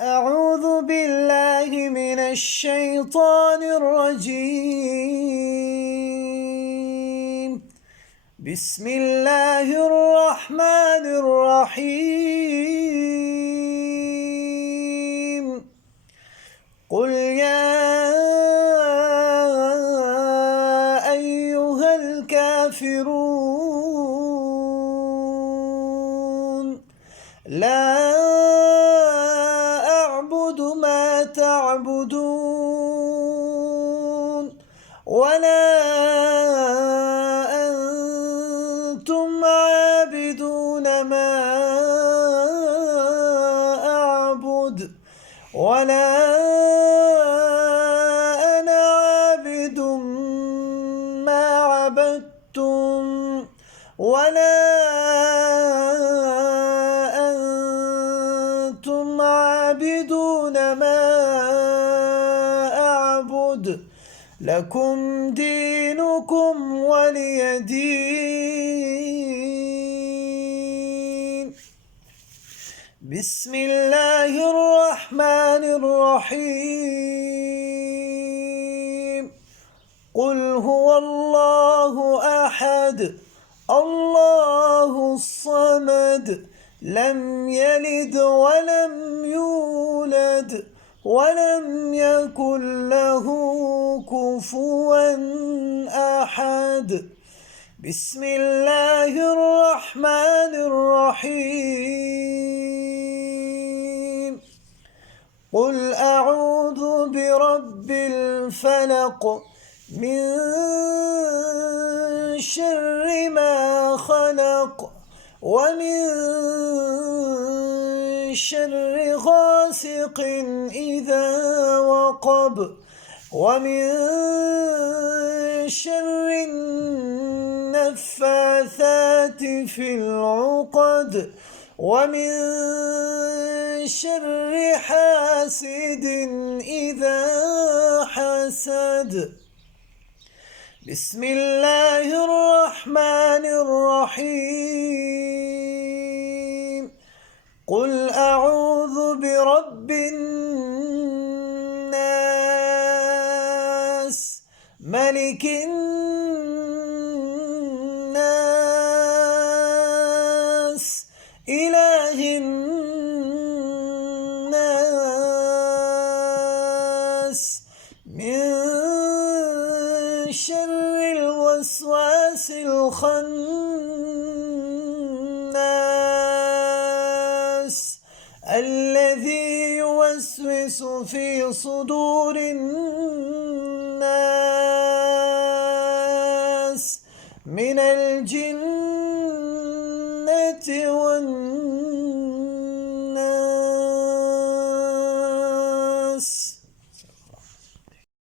أعوذ بالله من الشيطان الرجيم. بسم الله الرحمن الرحيم. قل يا أيها الكافرون لا أعبد ما تعبدون ولا أنتم عابدون ما أعبد ولا أنا عابد ما عبدتم ولا أنتم عابدون ما أعبد لكم دينكم ولي دين. بسم الله الرحمن الرحيم. قل هو الله أحد الله الصمد لم يلد ولم يولد ولم يكن له كفوا أحد. بسم الله الرحمن الرحيم. قل أعوذ برب الفلق من شر ما خلق ومن شر غاسق إذا وقب ومن شر النفاثات في العقد ومن شر حاسد إذا حسد. بسم الله الرحمن الرحيم. قل أعوذ برب الناس ملك الناس إله الناس من شر الوسواس الخناس الذي يوسوس في صدور الناس من الجنة والناس.